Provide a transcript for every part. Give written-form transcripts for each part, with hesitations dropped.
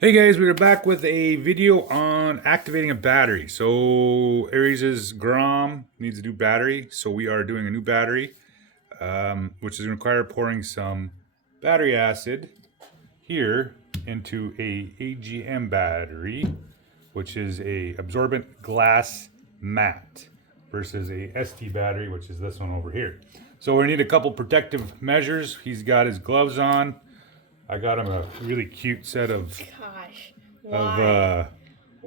Hey guys, we're back with a video on activating a battery. So Aries' Grom needs a new battery, so we are doing a new battery, which is going to require pouring some battery acid here into a AGM battery, which is a absorbent glass mat, versus a ST battery, which is this one over here. So we need a couple protective measures. He's got his gloves on. I got him a really cute set of Gosh, of why?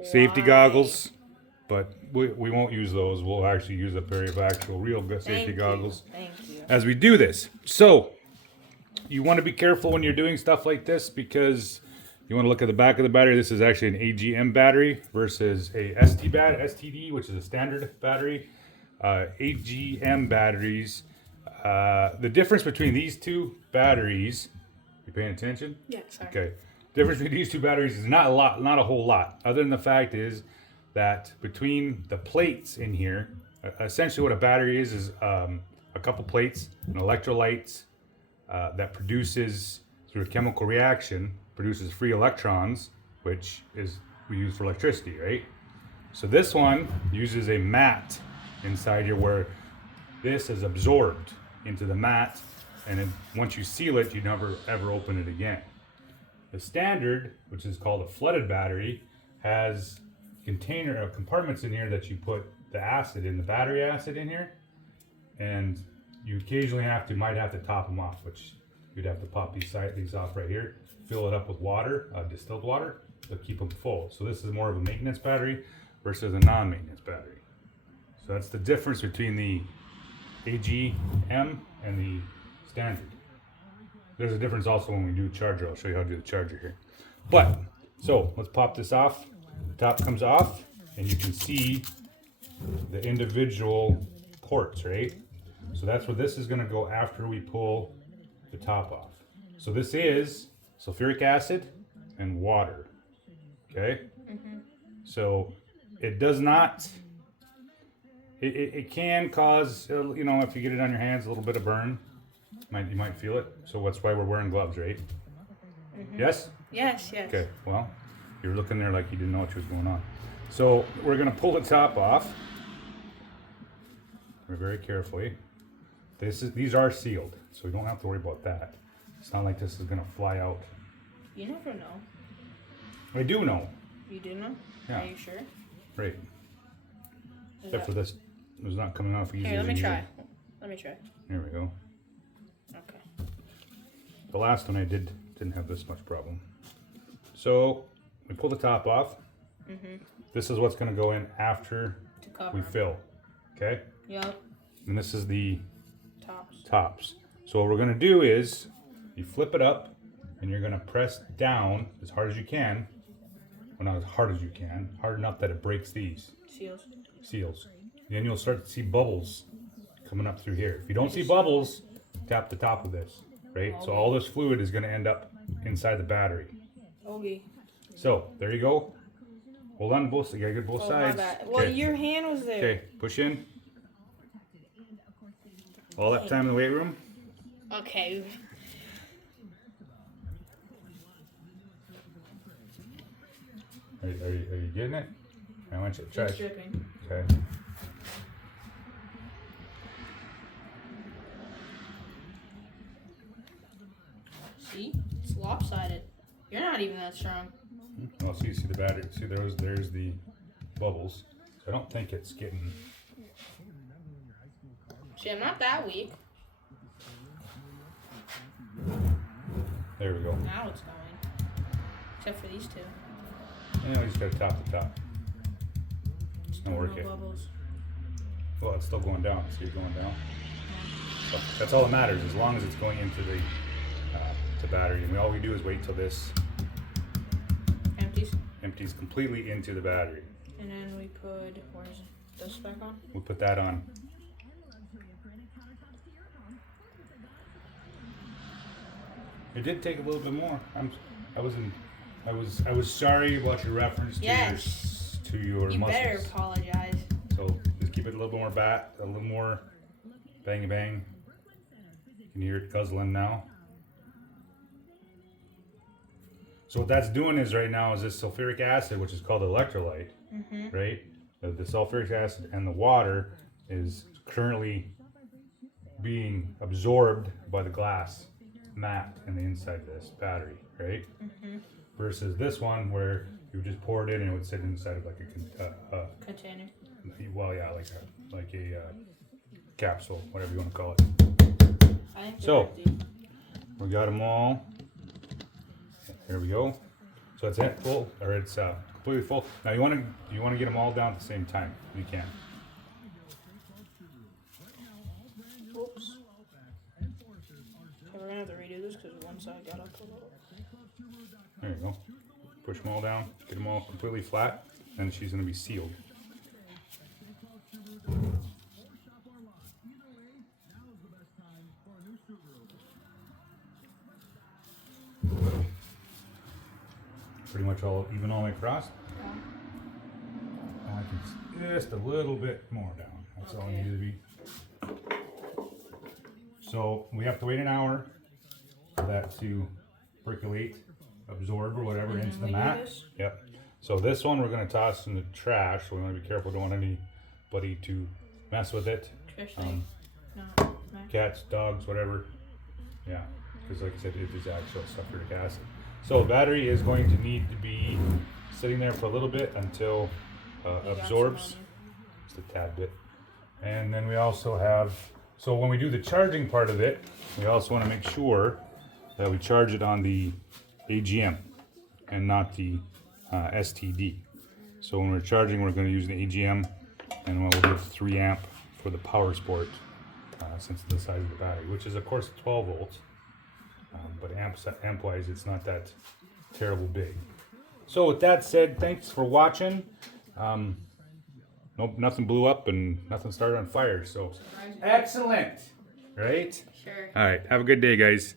safety Why? goggles, but we won't use those. We'll actually use a pair of actual real good safety goggles Thank you. as we do this. So you want to be careful when you're doing stuff like this, because you want to look at the back of the battery. This is actually an AGM battery versus a STD, which is a standard battery. AGM batteries. The difference between these two batteries. You paying attention? Yeah, sorry. Okay. Difference between these two batteries is not a lot, not a whole lot. Other than the fact is that between the plates in here, essentially what a battery is a couple plates and electrolytes that produces, through a chemical reaction, produces free electrons, which is we use for electricity, right? So this one uses a mat inside here where this is absorbed into the mat, and then once you seal it, you never ever open it again. The standard, which is called a flooded battery, has compartments in here that you put the acid in, the battery acid in here, and you occasionally might have to top them off, which you'd have to pop these off right here, fill it up with water, distilled water, to keep them full. So this is more of a maintenance battery versus a non-maintenance battery. So that's the difference between the AGM and the standard. There's a difference also when we do charger. I'll show you how to do the charger here. But, so let's pop this off. The top comes off, and you can see the individual ports, right? So that's where this is going to go after we pull the top off. So this is sulfuric acid and water. Okay? So it does not, it can cause, you know, if you get it on your hands, a little bit of burn. You might feel it. So that's why we're wearing gloves, right? Yes? Yes, yes. Okay, well, you're looking there like you didn't know what was going on. So we're going to pull the top off. Very carefully. These are sealed, so we don't have to worry about that. It's not like this is going to fly out. You never know. I do know. You do know? Yeah. Are you sure? Right. Except for this, it's not coming off easy. Here, let as me it try. usually- Let me try. There we go. Okay. The last one I didn't have this much problem. So we pull the top off. This is what's going to go in after To cover. we fill. Okay? Yup. And this is the Tops. tops. So what we're going to do is you flip it up and you're going to press down as hard as you can. Well, not as hard as you can. Hard enough that it breaks these seals. Then you'll start to see bubbles coming up through here. If you don't see bubbles, tap the top of this, right? So all this fluid is going to end up inside the battery. Okay. So there you go. Hold on, you gotta get both Oh, sides. my bad. Well, Okay. your hand was there. Okay, push in. All that time in the weight room. Okay. Are you getting it? I want you to try. It's dripping. Okay. See? It's lopsided. You're not even that strong. Well, see the battery. See, there's the bubbles. So I don't think it's getting. See, I'm not that weak. There we go. Now it's going. Except for these two. Yeah, we just gotta top the top. It's not No working. bubbles. Well, it's still going down. See it going down. So that's all that matters, as long as it's going into the battery. And all we do is wait till this Empties. empties completely into the battery. And then we put, where's this back on? We put that on. It did take a little bit more. I was sorry about your reference to Yes. your You muscles. better apologize. So just keep it a little bit more a little more bang bang. You can hear it guzzling now. So what that's doing is right now is this sulfuric acid, which is called electrolyte, Mm-hmm. right? The sulfuric acid and the water is currently being absorbed by the glass mat in the inside of this battery, right? Mm-hmm. Versus this one where you would just pour it in and it would sit inside of like Container. well, yeah, like a capsule, whatever you want to call it. I think So, they're empty. we got them all. Here we go. So it's at full, or it's completely full. Now you want to get them all down at the same time. You can. Oops. Okay, we're gonna have to redo this because one side got up a little. There you go. Push them all down. Get them all completely flat, and she's going to be sealed. Pretty much all even all the way across. I can just a little bit more down. That's all it Okay. needed to be. So we have to wait an hour for that to percolate, absorb or whatever And into the then we do mat. this? Yep. So this one we're going to toss in the trash. So we want to be careful. Don't want anybody to mess with it. Especially no. Cats, dogs, whatever. Yeah, because like I said, it is actual sulfuric acid. So the battery is going to need to be sitting there for a little bit until absorbs, just a tad bit. And then we also have, so when we do the charging part of it, we also want to make sure that we charge it on the AGM and not the STD. So when we're charging, we're going to use the AGM, and we'll give 3 amp for the power sport, since of the size of the battery, which is of course 12 volts. But amp wise, it's not that terrible big. So with that said, thanks for watching. Nope, nothing blew up and nothing started on fire. So excellent, right? Sure. All right, have a good day, guys.